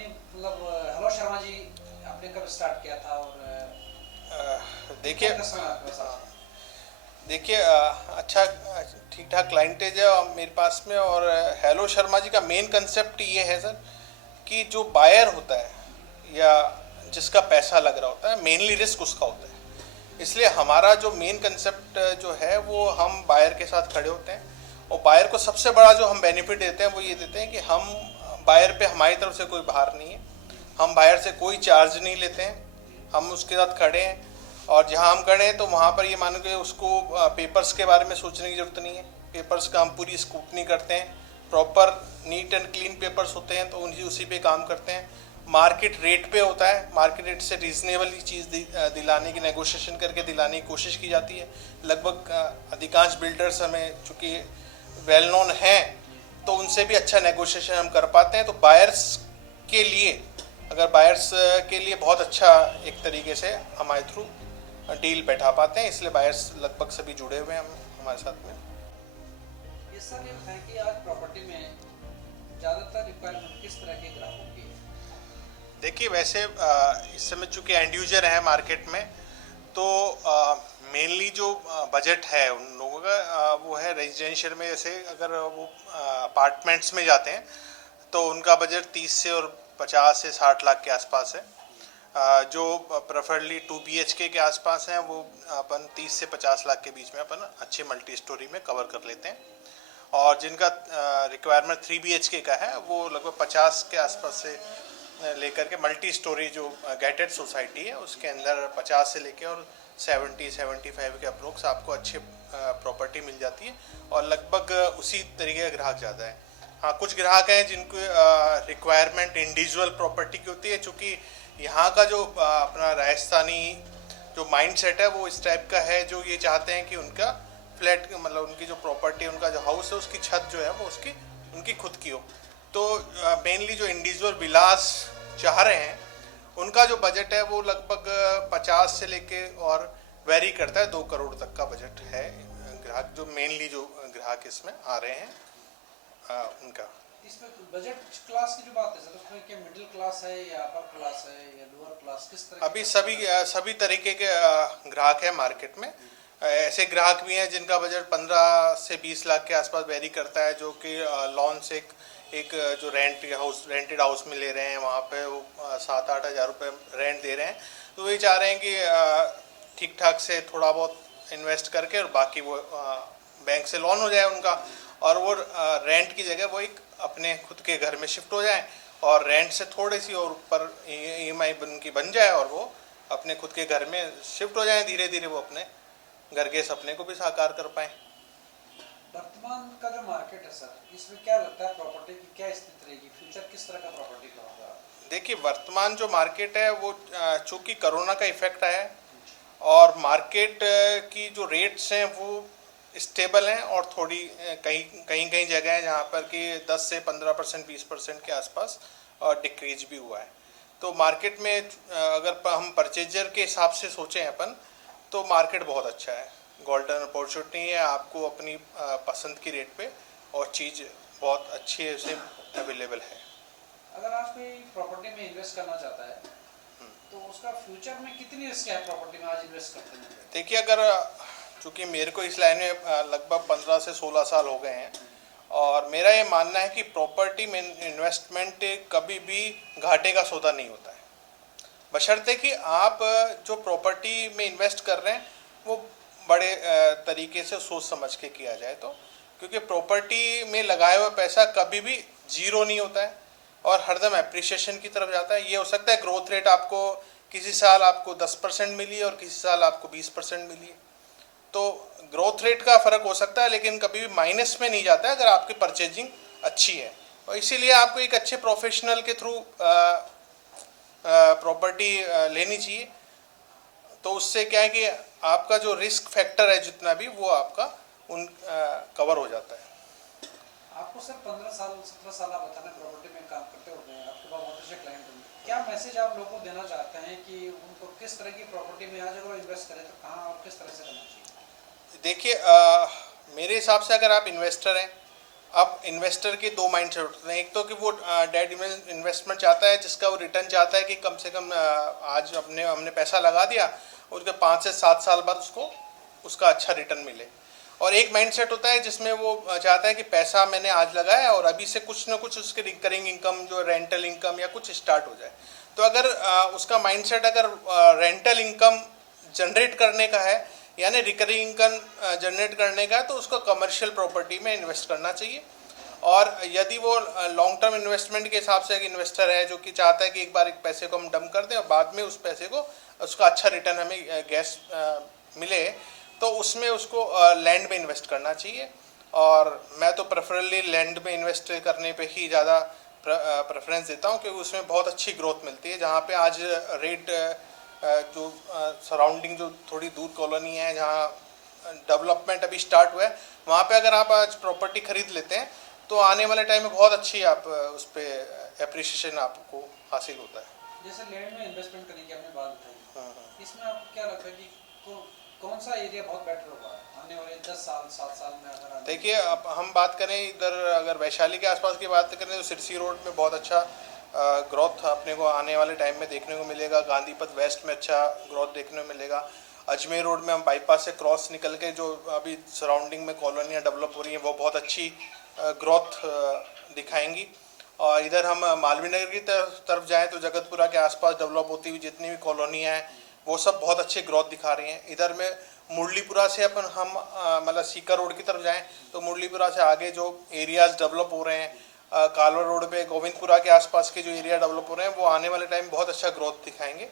नहीं मतलब हेलो शर्मा जी, आपने कब स्टार्ट किया था और देखिए कितने कस्टमर आपके पास आज? देखिए अच्छा ठीक ठाक क्लाइंटेज है और मेरे पास में। और हेलो शर्मा जी का मेन कंसेप्ट ये है सर कि जो बायर होता है या जिसका पैसा लग रहा होता है, मेनली रिस्क उसका होता है। इसलिए हमारा जो मेन कंसेप्ट जो है वो हम बायर के साथ खड़े होते हैं। और बायर को सबसे बड़ा जो हम बेनिफिट देते हैं वो ये देते हैं कि हम बायर पे हमारी तरफ से कोई भार नहीं है। हम बायर से कोई चार्ज नहीं लेते हैं। हम उसके साथ खड़े हैं और जहाँ हम खड़े हैं तो वहाँ पर ये मानो कि उसको पेपर्स के बारे में सोचने की ज़रूरत नहीं है। पेपर्स का हम पूरी स्क्रूटनी करते हैं। Proper neat and clean papers होते हैं तो उन्हीं उसी पे काम करते हैं। मार्केट रेट पे होता है, मार्केट रेट से रीजनेबल चीज़ दिलाने की, नेगोशिएशन करके दिलाने की कोशिश की जाती है। लगभग अधिकांश बिल्डर्स हमें चूँकि वेल नोन हैं तो उनसे भी अच्छा नेगोशिएशन हम कर पाते हैं। तो बायर्स के लिए, अगर बायर्स के लिए बहुत अच्छा एक तरीके से हमारे थ्रू डील बैठा पाते हैं। इसलिए बायर्स लगभग सभी जुड़े हुए हैं हमारे साथ में। ये सर ये बताएं कि आज प्रॉपर्टी में ज़्यादातर रिक्वायरमेंट किस तरह के ग्राहकों की है? देखिए वैसे इस समय चूंकि एंड यूजर है मार्केट में, तो मेनली जो बजट है उन लोगों का वो है रेजिडेंशियल में। जैसे अगर वो अपार्टमेंट्स में जाते हैं तो उनका बजट 30 से और 50 से 60 लाख के आसपास है। जो प्रेफरली 2 BHK के आसपास हैं वो अपन 30 से 50 लाख के बीच में अपन अच्छे मल्टी स्टोरी में कवर कर लेते हैं। और जिनका रिक्वायरमेंट 3 BHK का है वो लगभग 50 के आसपास से लेकर के मल्टी स्टोरी जो गेटेड सोसाइटी है उसके अंदर 50 से लेकर और 70-75 के अप्रोक्स आपको अच्छे प्रॉपर्टी मिल जाती है। और लगभग उसी तरीके का ग्राहक ज़्यादा है। हाँ, कुछ ग्राहक हैं जिनको रिक्वायरमेंट इंडिविजुअल प्रॉपर्टी की होती है। चूँकि यहाँ का जो अपना राजस्थानी जो माइंड सेट है वो इस टाइप का है, जो ये चाहते हैं कि उनका फ्लैट मतलब उनकी जो प्रॉपर्टी, उनका जो हाउस है उसकी छत जो है वो उसकी उनकी खुद की हो। तो मेनली जो इंडिविजुअल विलास चाह रहे हैं उनका जो बजट है वो लगभग 50 से लेके और वेरी करता है 2 करोड़ तक का बजट है। ग्राहक जो मेनली जो ग्राहक इसमें आ रहे हैं उनका। इसमें बजट क्लास की जो बात है सर, उसमें क्या मिडिल क्लास है या अपर क्लास है या लोअर क्लास, किस तरह के अभी सभी कस्टमर है? सभी तरीके के ग्राहक हैं मार्केट में। ऐसे ग्राहक भी हैं जिनका बजट 15 से 20 लाख के आसपास वेरी करता है, जो कि लॉन से एक जो रेंटेड हाउस में ले रहे हैं वहाँ पे वो 7-8 हज़ार रुपये रेंट दे रहे हैं। तो वही चाह रहे हैं कि ठीक ठाक से थोड़ा बहुत इन्वेस्ट करके और बाकी वो बैंक से लोन हो जाए उनका, और वो रेंट की जगह वो एक अपने खुद के घर में शिफ्ट हो जाए और रेंट से थोड़ी सी और ऊपर EMI उनकी बन जाए और वो अपने खुद के घर में शिफ्ट हो जाएं। धीरे धीरे वो अपने घर के सपने को भी साकार कर पाएं। वर्तमान का जो मार्केट है सर, इसमें क्या लगता है प्रॉपर्टी की क्या स्थिति रहेगी, फ्यूचर किस तरह का प्रॉपर्टी का होगा? देखिए वर्तमान जो मार्केट है वो चूंकि कोरोना का इफेक्ट आया है और मार्केट की जो रेट्स हैं वो स्टेबल हैं और थोड़ी कहीं कहीं कहीं जगह है जहाँ पर कि 10 से 15%, 20% के आसपास डिक्रीज भी हुआ है। तो मार्केट में अगर हम परचेजर के हिसाब से सोचें अपन, तो मार्केट बहुत अच्छा है। गोल्डन अपॉर्चुनिटी है आपको अपनी पसंद की रेट पे और चीज़ बहुत अच्छी है उसे अवेलेबल है। अगर आज कोई प्रॉपर्टी में इन्वेस्ट करना चाहता है तो उसका फ्यूचर में कितनी रिस्क है प्रॉपर्टी में आज इन्वेस्ट करते हैं? देखिए अगर चूँकि मेरे को इस लाइन में लगभग 15 से 16 साल हो गए हैं और मेरा ये मानना है कि प्रॉपर्टी में इन्वेस्टमेंट कभी भी घाटे का सौदा नहीं होता है, बशर्ते कि आप जो प्रॉपर्टी में इन्वेस्ट कर रहे हैं वो बड़े तरीके से सोच समझ के किया जाए तो। क्योंकि प्रॉपर्टी में लगाया हुआ पैसा कभी भी जीरो नहीं होता है और हरदम एप्रिसिएशन की तरफ जाता है। ये हो सकता है ग्रोथ रेट आपको किसी साल आपको 10% मिली और किसी साल आपको 20% मिली, तो ग्रोथ रेट का फ़र्क हो सकता है लेकिन कभी भी माइनस में नहीं जाता है अगर आपकी परचेजिंग अच्छी है। और इसीलिए आपको एक अच्छे प्रोफेशनल के थ्रू प्रॉपर्टी लेनी चाहिए। तो उससे क्या है कि आपका जो रिस्क फैक्टर है जितना भी वो आपका उन कवर हो जाता है। आपको सर 15 साल 17 साल आप बताना प्रॉपर्टी में काम करते हो गए, आपके पास बहुत अच्छे क्लाइंट होंगे, क्या मैसेज आप लोगों को देना चाहते हैं कि उनको किस तरह की प्रॉपर्टी में आज अगर इन्वेस्ट करें तो कहाँ और किस तरह से करना चाहिए? देखिए मेरे हिसाब से अगर आप इन्वेस्टर हैं अब इन्वेस्टर के दो माइंड सेट होते हैं। एक तो कि वो डेट इन्वेस्टमेंट चाहता है जिसका वो रिटर्न चाहता है कि कम से कम आज हमने पैसा लगा दिया, उसके 5 से 7 साल बाद उसको उसका अच्छा रिटर्न मिले। और एक माइंड सेट होता है जिसमें वो चाहता है कि पैसा मैंने आज लगाया और अभी से कुछ ना कुछ उसके रिकरिंग इनकम, जो रेंटल इनकम या कुछ स्टार्ट हो जाए। तो अगर उसका माइंड सेट अगर रेंटल इनकम जनरेट करने का है, यानी रिकरिंग इनकम जनरेट करने का है, तो उसको कमर्शियल प्रॉपर्टी में इन्वेस्ट करना चाहिए। और यदि वो लॉन्ग टर्म इन्वेस्टमेंट के हिसाब से एक इन्वेस्टर है जो कि चाहता है कि एक बार एक पैसे को हम डंप कर दें और बाद में उस पैसे को उसका अच्छा रिटर्न हमें गैस मिले, तो उसमें उसको लैंड में इन्वेस्ट करना चाहिए। और मैं तो प्रेफरली लैंड में इन्वेस्ट करने पे ही ज़्यादा प्रेफरेंस देता हूँ, क्योंकि उसमें बहुत अच्छी ग्रोथ मिलती है। जहाँ पे आज रेट जो सराउंडिंग जो थोड़ी दूर कॉलोनी है जहाँ डेवलपमेंट अभी स्टार्ट हुआ है, वहाँ पे अगर आप आज प्रॉपर्टी खरीद लेते हैं तो आने वाले टाइम में बहुत अच्छी आप उस पर एप्रिसिएशन आपको हासिल होता है। जैसे लैंड में इन्वेस्टमेंट करने की आपने बात बताई, इसमें आपको क्या लगता है कि कौन सा एरिया बहुत बेटर होगा आने वाले 10 साल 7 साल में? अगर देखिए, अब हम बात करें इधर, अगर वैशाली के आसपास की बात करें तो सिरसी रोड में बहुत अच्छा ग्रोथ अपने को आने वाले टाइम में देखने को मिलेगा। गांधीपथ वेस्ट में अच्छा ग्रोथ देखने को मिलेगा। अजमेर रोड में हम बाईपास से क्रॉस निकल के जो अभी सराउंडिंग में कॉलोनियाँ डेवलप हो रही हैं वो बहुत अच्छी ग्रोथ दिखाएंगी। और इधर हम मालवीय नगर की तरफ जाएँ तो जगतपुरा के आसपास डेवलप होती हुई जितनी भी कॉलोनियाँ हैं वो सब बहुत अच्छी ग्रोथ दिखा रही हैं। इधर में मुरलीपुरा से हम मतलब सीकर रोड की तरफ जाएं तो मुरलीपुरा से आगे जो एरियाज डेवलप हो रहे हैं, कालवा रोड पे गोविंदपुरा के आसपास के जो एरिया डेवलप हो रहे हैं वो आने वाले टाइम बहुत अच्छा ग्रोथ दिखाएंगे।